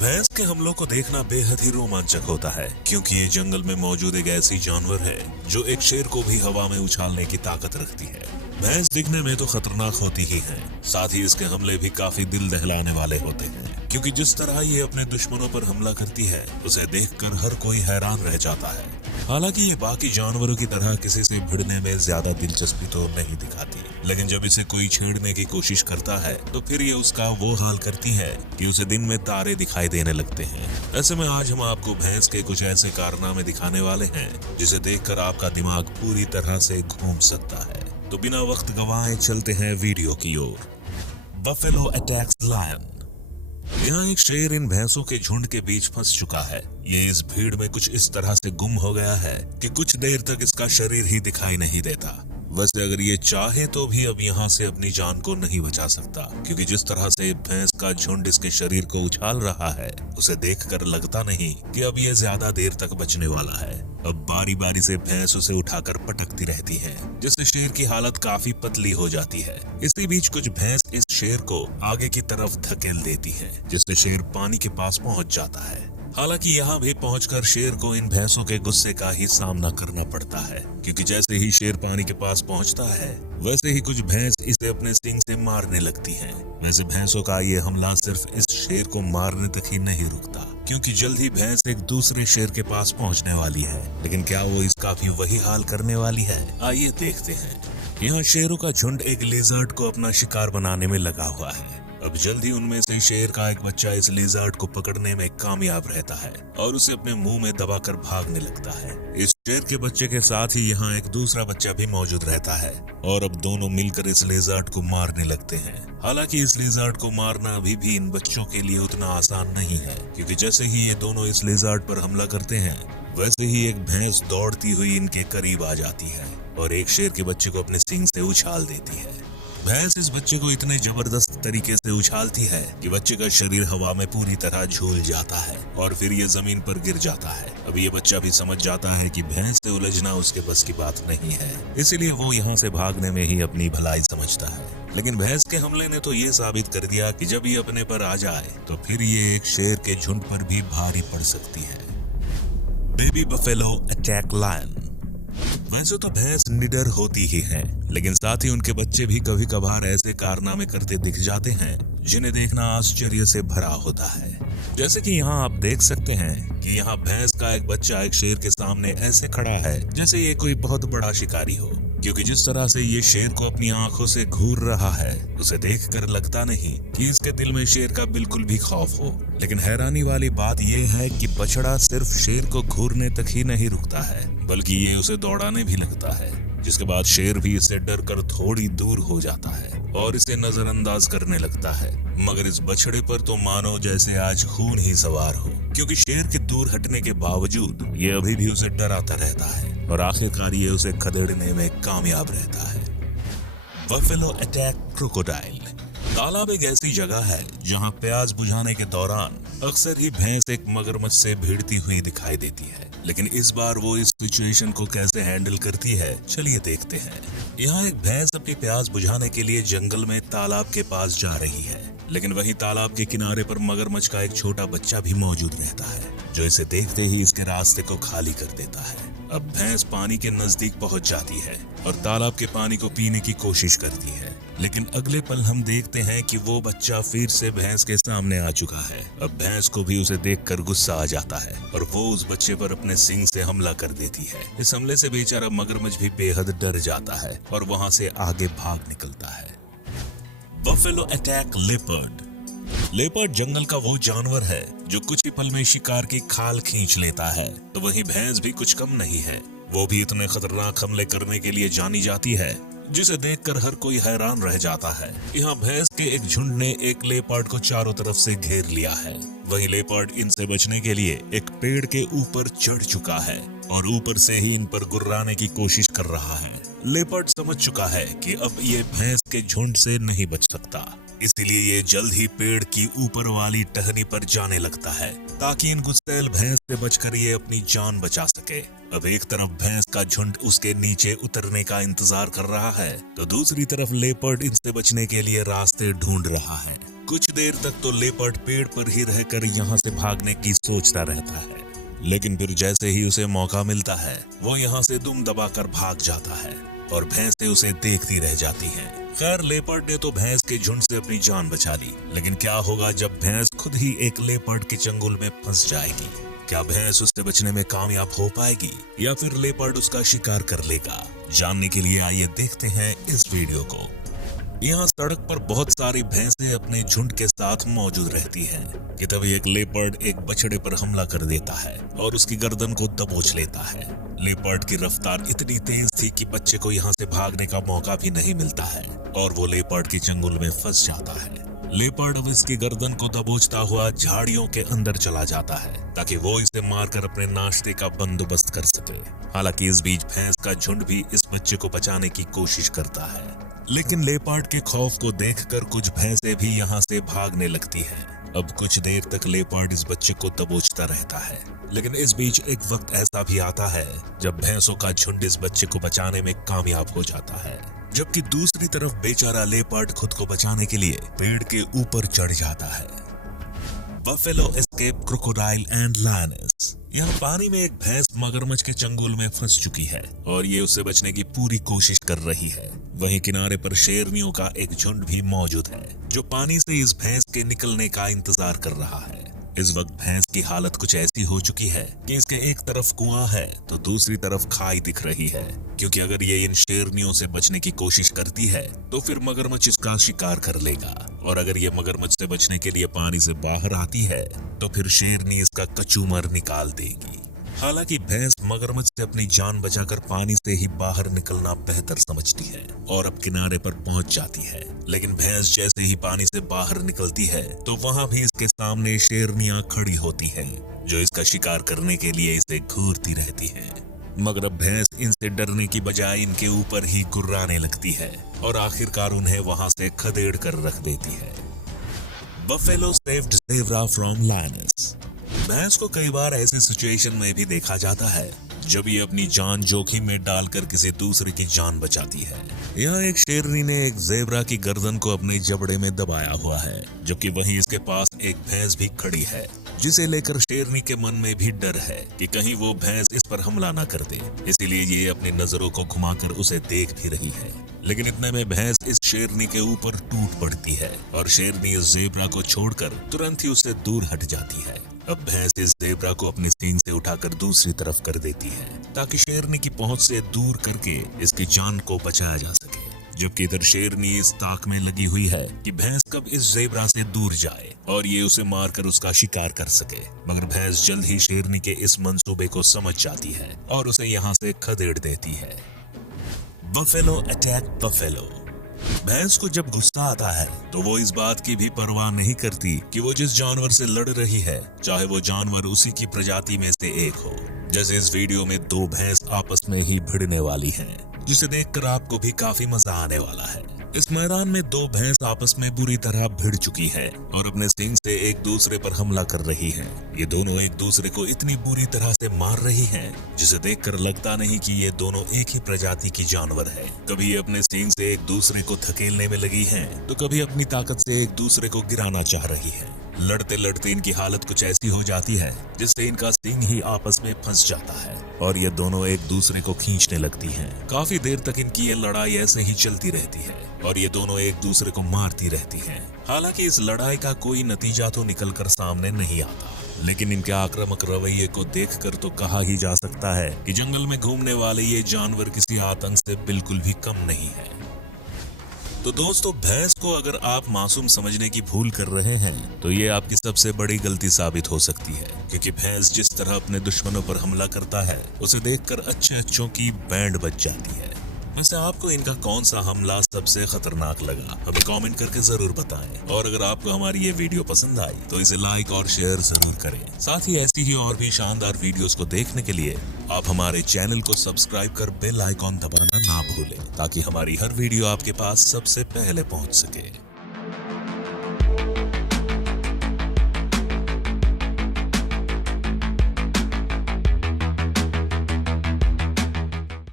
भैंस के हमलों को देखना बेहद ही रोमांचक होता है, क्योंकि ये जंगल में मौजूद एक ऐसी जानवर है जो एक शेर को भी हवा में उछालने की ताकत रखती है। भैंस दिखने में तो खतरनाक होती ही है, साथ ही इसके हमले भी काफी दिल दहलाने वाले होते हैं, क्योंकि जिस तरह ये अपने दुश्मनों पर हमला करती है उसे देखकर हर कोई हैरान रह जाता है। हालांकि ये बाकी जानवरों की तरह किसी से भिड़ने में ज्यादा दिलचस्पी तो नहीं दिखाती, लेकिन जब इसे कोई छेड़ने की कोशिश करता है तो फिर ये उसका वो हाल करती है कि उसे दिन में तारे दिखाई देने लगते हैं। ऐसे में आज हम आपको भैंस के कुछ ऐसे कारनामे दिखाने वाले हैं जिसे देखकर आपका दिमाग पूरी तरह से घूम सकता है। तो बिना वक्त गंवाए चलते हैं वीडियो की ओर। Buffalo attacks lion. यहाँ एक शेर इन भैंसों के झुंड के बीच फंस चुका है। ये इस भीड़ में कुछ इस तरह से गुम हो गया है कि कुछ देर तक इसका शरीर ही दिखाई नहीं देता। वैसे अगर ये चाहे तो भी अब यहाँ से अपनी जान को नहीं बचा सकता, क्योंकि जिस तरह से भैंस का झुंड इसके शरीर को उछाल रहा है उसे देखकर लगता नहीं कि अब ये ज्यादा देर तक बचने वाला है। अब बारी बारी से भैंस उसे उठाकर पटकती रहती है, जिससे शेर की हालत काफी पतली हो जाती है। इसी बीच कुछ भैंस इस शेर को आगे की तरफ धकेल देती है, जिससे शेर पानी के पास पहुंच जाता है। हालांकि यहाँ भी पहुंचकर शेर को इन भैंसों के गुस्से का ही सामना करना पड़ता है, क्योंकि जैसे ही शेर पानी के पास पहुंचता है वैसे ही कुछ भैंस इसे अपने सींग से मारने लगती हैं। वैसे भैंसों का ये हमला सिर्फ इस शेर को मारने तक ही नहीं रुकता, क्योंकि जल्द ही भैंस एक दूसरे शेर के पास पहुंचने वाली है। लेकिन क्या वो इसका भी वही हाल करने वाली है? आइए देखते हैं। यहाँ शेरों का झुंड एक लिजर्ड को अपना शिकार बनाने में लगा हुआ है। अब जल्दी उनमें से शेर का एक बच्चा इस लिजर्ड को पकड़ने में कामयाब रहता है और उसे अपने मुंह में दबाकर भागने लगता है। इस शेर के बच्चे के साथ ही यहाँ एक दूसरा बच्चा भी मौजूद रहता है और अब दोनों मिलकर इस लिजर्ड को मारने लगते हैं। हालांकि इस लिजर्ड को मारना अभी भी इन बच्चों के लिए उतना आसान नहीं है, क्योंकि जैसे ही ये दोनों इस लिजर्ड पर हमला करते हैं वैसे ही एक भैंस दौड़ती हुई इनके करीब आ जाती है और एक शेर के बच्चे को अपने सींग से उछाल देती है। भैंस इस बच्चे को इतने जबरदस्त तरीके से उछालती है कि बच्चे का शरीर हवा में पूरी तरह झूल जाता है और फिर ये जमीन पर गिर जाता है। अब ये बच्चा भी समझ जाता है कि भैंस से उलझना उसके बस की बात नहीं है, इसीलिए वो यहाँ से भागने में ही अपनी भलाई समझता है। लेकिन भैंस के हमले ने तो ये साबित कर दिया कि जब ये अपने पर आ जाए तो फिर ये एक शेर के झुंड पर भी भारी पड़ सकती है। Baby buffalo attack lion. वैसे तो भैंस निडर होती ही है, लेकिन साथ ही उनके बच्चे भी कभी कभार ऐसे कारनामे करते दिख जाते हैं जिन्हें देखना आश्चर्य से भरा होता है। जैसे कि यहाँ आप देख सकते हैं कि यहाँ भैंस का एक बच्चा एक शेर के सामने ऐसे खड़ा है जैसे ये कोई बहुत बड़ा शिकारी हो, क्योंकि जिस तरह से ये शेर को अपनी आंखों से घूर रहा है उसे देखकर लगता नहीं कि इसके दिल में शेर का बिल्कुल भी खौफ हो। लेकिन हैरानी वाली बात यह है कि बछड़ा सिर्फ शेर को घूरने तक ही नहीं रुकता है, बल्कि ये उसे दौड़ाने भी लगता है, जिसके बाद शेर भी इससे डरकर थोड़ी दूर हो जाता है और इसे नजरअंदाज करने लगता है। मगर इस बछड़े पर तो मानो जैसे आज खून ही सवार हो, क्योंकि शेर के दूर हटने के बावजूद ये अभी भी उसे डराता रहता है और आखिरकार ये उसे खदेड़ने में कामयाब रहता है। Buffalo attack crocodile. तालाब एक ऐसी जगह है जहाँ प्यास बुझाने के दौरान अक्सर ही भैंस एक मगरमच्छ से भिड़ती हुई दिखाई देती है, लेकिन इस बार वो इस सिचुएशन को कैसे हैंडल करती है चलिए देखते हैं। यहाँ एक भैंस अपनी प्यास बुझाने के लिए जंगल में तालाब के पास जा रही है, लेकिन वहीं तालाब के किनारे पर मगरमच्छ का एक छोटा बच्चा भी मौजूद रहता है, जो इसे देखते ही इसके रास्ते को खाली कर देता है। अब भैंस पानी के नजदीक पहुंच जाती है और तालाब के पानी को पीने की कोशिश करती है, लेकिन अगले पल हम देखते हैं कि वो बच्चा फिर से भैंस के सामने आ चुका है। अब भैंस को भी उसे देखकर गुस्सा आ जाता है और वो उस बच्चे पर अपने सींग से हमला कर देती है। इस हमले से बेचारा मगरमच्छ भी बेहद डर जाता है और वहां से आगे भाग निकलता है। Buffalo attack leopard. लेपर्ड जंगल का वो जानवर है जो कुछ ही पल में शिकार की खाल खींच लेता है, तो वहीं भैंस भी कुछ कम नहीं है। वो भी इतने खतरनाक हमले करने के लिए जानी जाती है जिसे देखकर हर कोई हैरान रह जाता है। यहाँ भैंस के एक झुंड ने एक लेपर्ड को चारों तरफ से घेर लिया है। वहीं लेपर्ड इनसे बचने के लिए एक पेड़ के ऊपर चढ़ चुका है और ऊपर से ही इन पर गुर्राने की कोशिश कर रहा है। लेपर्ड समझ चुका है कि अब ये भैंस के झुंड से नहीं बच सकता, इसीलिए ये जल्द ही पेड़ की ऊपर वाली टहनी पर जाने लगता है ताकि इन गुस्सैल भैंस से बचकर ये अपनी जान बचा सके। अब एक तरफ भैंस का झुंड उसके नीचे उतरने का इंतजार कर रहा है, तो दूसरी तरफ लेपर्ड इनसे बचने के लिए रास्ते ढूंढ रहा है। कुछ देर तक तो लेपर्ड पेड़ पर ही रहकर यहाँ से भागने की सोचता रहता है, लेकिन फिर जैसे ही उसे मौका मिलता है वो यहाँ से दुम दबाकर भाग जाता है और भैंसें उसे देखती रह जाती हैं। खैर लेपर्ड ने तो भैंस के झुंड से अपनी जान बचा ली, लेकिन क्या होगा जब भैंस खुद ही एक लेपर्ड के चंगुल में फंस जाएगी? क्या भैंस उससे बचने में कामयाब हो पाएगी या फिर लेपर्ड उसका शिकार कर लेगा? जानने के लिए आइए देखते हैं इस वीडियो को। यहाँ सड़क पर बहुत सारी भैंसें अपने झुंड के साथ मौजूद रहती हैं कि तभी एक लेपर्ड एक बछड़े पर हमला कर देता है और उसकी गर्दन को दबोच लेता है। लेपर्ड की रफ्तार इतनी तेज थी कि बच्चे को यहाँ से भागने का मौका भी नहीं मिलता है और वो लेपर्ड के चंगुल में फंस जाता है। लेपर्ड अब इसकी गर्दन को दबोचता हुआ झाड़ियों के अंदर चला जाता है ताकि वो इसे मारकर अपने नाश्ते का बंदोबस्त कर सके। हालांकि इस बीच भैंस का झुंड भी इस बच्चे को बचाने की कोशिश करता है, लेकिन लेपर्ड के खौफ को देखकर कुछ भैंसें भी यहाँ से भागने लगती हैं। अब कुछ देर तक लेपर्ड इस बच्चे को दबोचता रहता है, लेकिन इस बीच एक वक्त ऐसा भी आता है जब भैंसों का झुंड इस बच्चे को बचाने में कामयाब हो जाता है, जबकि दूसरी तरफ बेचारा लेपर्ड खुद को बचाने के लिए पेड़ के ऊपर चढ़ जाता है। Buffalo escape crocodile and lioness. यहाँ पानी में एक भैंस मगरमच्छ के चंगुल में फंस चुकी है और ये उससे बचने की पूरी कोशिश कर रही है। वहीं किनारे पर शेरनियों का एक झुंड भी मौजूद है जो पानी से इस भैंस के निकलने का इंतजार कर रहा है। इस वक्त भैंस की हालत कुछ ऐसी हो चुकी है कि इसके एक तरफ कुआं है तो दूसरी तरफ खाई दिख रही है, क्योंकि अगर ये इन शेरनियों से बचने की कोशिश करती है तो फिर मगरमच्छ इसका शिकार कर लेगा, और अगर ये मगरमच्छ से बचने के लिए पानी से बाहर आती है तो फिर शेरनी इसका कचूमर निकाल देगी। हालांकि भैंस मगरमच्छ से अपनी जान बचाकर पानी से ही बाहर निकलना बेहतर समझती है और अब किनारे पर पहुंच जाती है, लेकिन भैंस जैसे ही पानी से बाहर निकलती है तो वहां भी इसके सामने शेरनियां खड़ी होती हैं जो इसका शिकार करने के लिए इसे घूरती रहती हैं। मगर अब भैंस इनसे डरने की बजाय इनके ऊपर ही गुर्राने लगती है और आखिरकार उन्हें वहां से खदेड़ कर रख देती है। Buffalo saved zebra from lioness. भैंस को कई बार ऐसे सिचुएशन में भी देखा जाता है जब ये अपनी जान जोखिम में डालकर किसी दूसरे की जान बचाती है। यहाँ एक शेरनी ने एक ज़ेब्रा की गर्दन को अपने जबड़े में दबाया हुआ है, जबकि वहीं इसके पास एक भैंस भी खड़ी है जिसे लेकर शेरनी के मन में भी डर है कि कहीं वो भैंस इस पर हमला ना कर दे, इसीलिए ये अपनी नजरों को घुमाकर उसे देख भी रही है। लेकिन इतने में भैंस इस शेरनी के ऊपर टूट पड़ती है और शेरनी इस ज़ेब्रा को छोड़कर तुरंत ही उससे दूर हट जाती है। अब भैंस इस ज़ेब्रा को अपने सींग से उठाकर दूसरी तरफ कर देती है ताकि शेरनी की पहुंच से दूर करके इसकी जान को बचाया जा सके, जबकि इधर शेरनी इस ताक में लगी हुई है कि भैंस कब इस ज़ेब्रा से दूर जाए और ये उसे मारकर उसका शिकार कर सके। मगर भैंस जल्द ही शेरनी के इस मंसूबे को समझ जाती है और उसे यहाँ से खदेड़ देती है। Buffalo attack buffalo. भैंस को जब गुस्सा आता है तो वो इस बात की भी परवाह नहीं करती कि वो जिस जानवर से लड़ रही है, चाहे वो जानवर उसी की प्रजाति में से एक हो। जैसे इस वीडियो में दो भैंस आपस में ही भिड़ने वाली हैं, जिसे देखकर आपको भी काफी मजा आने वाला है। इस मैदान में दो भैंस आपस में बुरी तरह भिड़ चुकी है और अपने सींग से एक दूसरे पर हमला कर रही हैं। ये दोनों एक दूसरे को इतनी बुरी तरह से मार रही हैं, जिसे देखकर लगता नहीं कि ये दोनों एक ही प्रजाति की जानवर है। कभी ये अपने सींग से एक दूसरे को धकेलने में लगी हैं, तो कभी अपनी ताकत से एक दूसरे को गिराना चाह रही है। लड़ते लड़ते इनकी हालत कुछ ऐसी हो जाती है जिससे इनका सींग ही आपस में फंस जाता है और ये दोनों एक दूसरे को खींचने लगती हैं। काफी देर तक इनकी ये लड़ाई ऐसे ही चलती रहती है और ये दोनों एक दूसरे को मारती रहती हैं। हालांकि इस लड़ाई का कोई नतीजा तो निकलकर सामने नहीं आता, लेकिन इनके आक्रामक रवैये को देखकर तो कहा ही जा सकता है कि जंगल में घूमने वाले ये जानवर किसी आतंक से बिल्कुल भी कम नहीं है। तो दोस्तों, भैंस को अगर आप मासूम समझने की भूल कर रहे हैं तो ये आपकी सबसे बड़ी गलती साबित हो सकती है, क्योंकि भैंस जिस तरह अपने दुश्मनों पर हमला करता है उसे देखकर अच्छे अच्छों की बैंड बज जाती है। वैसे आपको इनका कौन सा हमला सबसे खतरनाक लगा, हमें कमेंट करके जरूर बताएं। और अगर आपको हमारी ये वीडियो पसंद आई तो इसे लाइक और शेयर जरूर करें। साथ ही ऐसी ही और भी शानदार वीडियोस को देखने के लिए आप हमारे चैनल को सब्सक्राइब कर बेल आइकॉन दबाना ना भूलें, ताकि हमारी हर वीडियो आपके पास सबसे पहले पहुंच सके।